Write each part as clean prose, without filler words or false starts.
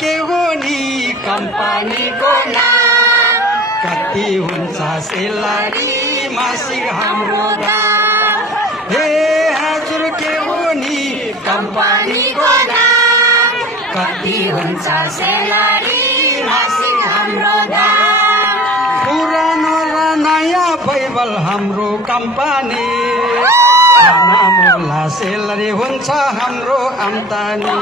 के हो नि कम्पनीको नाम कति हुन्छ सेलरी मासिक हाम्रो दाम हे हजुर के हो नि कम्पनीको नाम कति हुन्छ सेलरी मासिक हाम्रो दाम पुरानो र नयाँ बाइबल हाम्रो कम्पनी आनामोला सेलरी हुन्छ हाम्रो आम्दानी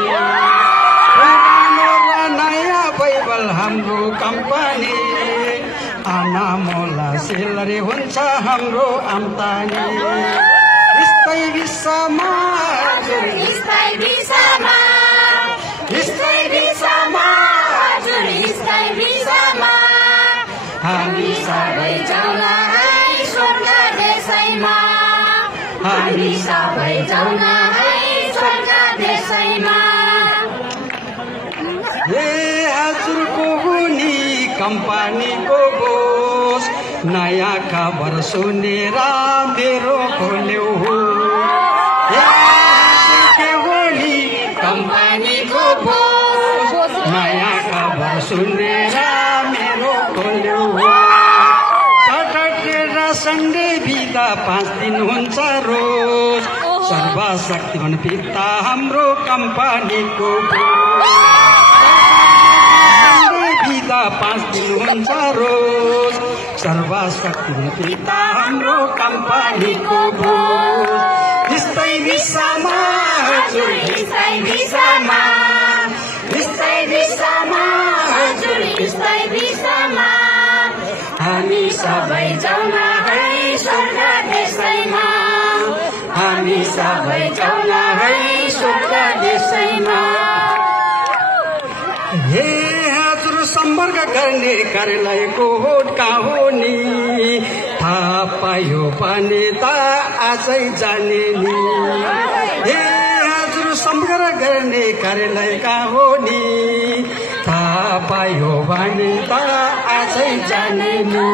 पुरानो र नयाँ बाइबल हाम्रो कम्पनी आनामोला सेलरी हुन्छ हाम्रो आम्दानी यस्तै विश्वमा हजुर यस्तै विश्वमा यस्तै विश्वमा हजुर यस्तै विश्वमा हामी सबै जाउँला है स्वर्ग देशैमा हामी सबै जाउँला है स्वर्ग देशैमा हे हजुरको हुने कम्पनीको बोस नयाँ खबर सुनेर मेरो खोल्यो हे हजुरको हुने कम्पनीको बोस नयाँ खबर सुनेर मेरो खोल्यो सटरडे र सन्डे बिदा 5 दिन हुन्छ रोज सर्वशक्तिमान पिता हाम्रो कम्पनीको सन्डे बिदा 5 दिन हुन्छ रोज सर्वशक्तिमान पिता हाम्रो कम्पनीको यस्तै विश्वमा हजुर यस्तै विश्वमा यस्तै विश्वमा हजुर यस्तै विश्वमा हामी सबै जाउँला है स्वर्ग देशैमा हामी सबै जाउँला है स्वर्ग देशैमा हे हजुर सम्पर्क गर्ने कार्यालयको होड कहाँ हो नि थाहा पायो भने त आजै जाने नि हे हजुर सम्पर्क गर्ने कार्यालय कहाँ हो नि थाहा पायो भने त आजै जाने नि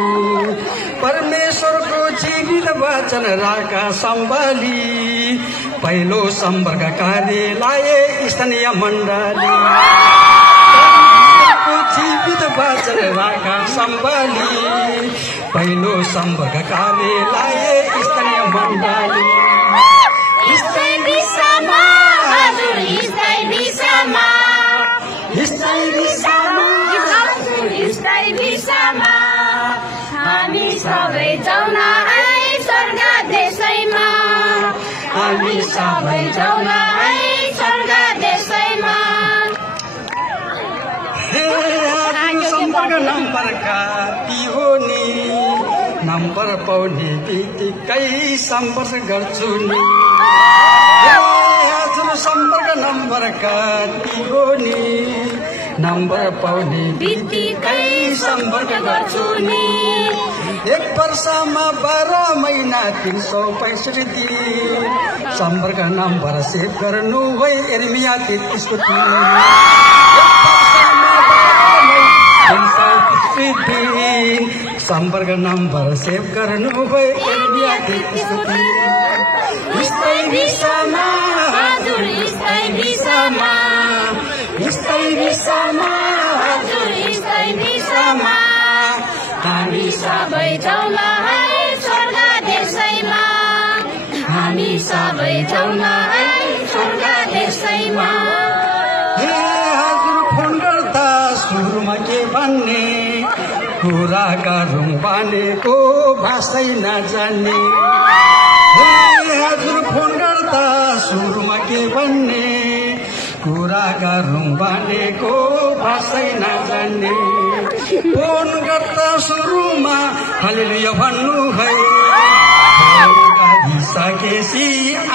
परमेश्वरको जीवित वचन राखा सम्भाली पहिलो सम्पर्क कार्यालय स्थानीय मण्डली जीवित वचन राखा सम्भाली पहिलो सम्पर्क कार्यालय स्थानीय मण्डली यस्तै विश्वमा हजुर यस्तै विश्वमा यस्तै विश्वमा हजुर यस्तै विश्वमा हामी सबै जाउँला है स्वर्ग देशैमा हामी सबै जाउँला है स्वर्ग देशैमा सम्पर्क नम्बर कति हो नि नम्बर पाउने बित्तिकै सम्पर्क गर्छु नि हजुर सम्पर्क नम्बर कति हो नि नम्बर पाउने बित्तिकै सम्पर्क गर्छु नि 1 वर्षमा 12 महिना 365 दिन सम्पर्क नम्बर सेभ गर्नु है एर्मिया 33 को 365 सम्पर्क नम्बर सेभ गर्नु है एर्मिया 33 को यस्तै विश्वमा हजुर यस्तै विश्वमा यस्तै विश्वमा हजुर यस्तै विश्वमा हामी सबै जाउँला है स्वर्ग देशैमा हामी सबै जाउँला है स्वर्ग देशैमा हे हजुर फोन गर्दा सुरुमा के भन्ने कुरा गरौँ भनेको भाषै नजान्ने हे हजुर फोन गर्दा सुरुमा के भन्ने कुरा गरौँ भनेको भाषै नजान्ने फोन गर्दा सुरुमा हालेलुया भन्नु है गाइसकेपछि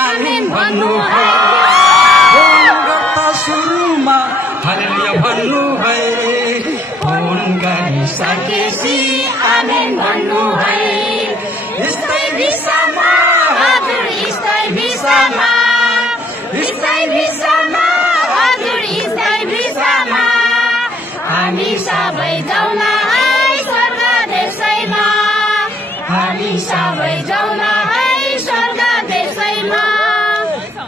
आमेन भन्नु है फोन गर्दा सुरुमा हालेलुया भन्नु है फोन गरिसकेपछि आमेन भन्नु है यस्तै विश्वमा हजुर यस्तै विश्वमा यस्तै विश्वमा हजुर यस्तै विश्वमा हामी सबै जाउँला है स्वर्ग देशैमा हामी सबै जाउँला है स्वर्ग देशैमा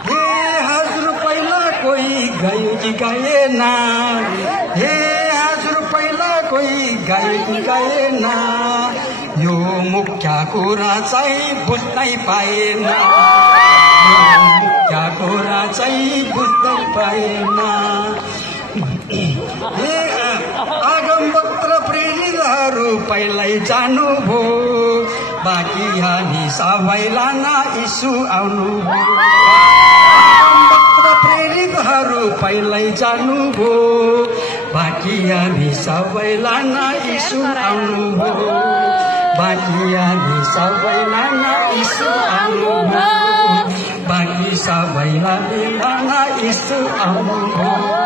हे हजुर पहिला कोही गयो कि गएन हे हजुर पहिला कोही गाएन यो मुख्य कुरा चाहिँ बुझ्नै पाएन मुख्य कुरा चाहिँ बुझ्नै पाएन हे आगमवक्त प्रेरितहरू पहिल्यै जानुभयो बाँकी हामी सबैलाई न यीशु आउनुभयो आगमवक्त प्रेरितहरू पहिल्यै जानुभयो बाँकी हामी सबैलाई न यीशु आउनुभयो बाँकी हामी सबैलाई न यीशु आउनुभयो बाँकी सबैलाई न यीशु आउनुभयो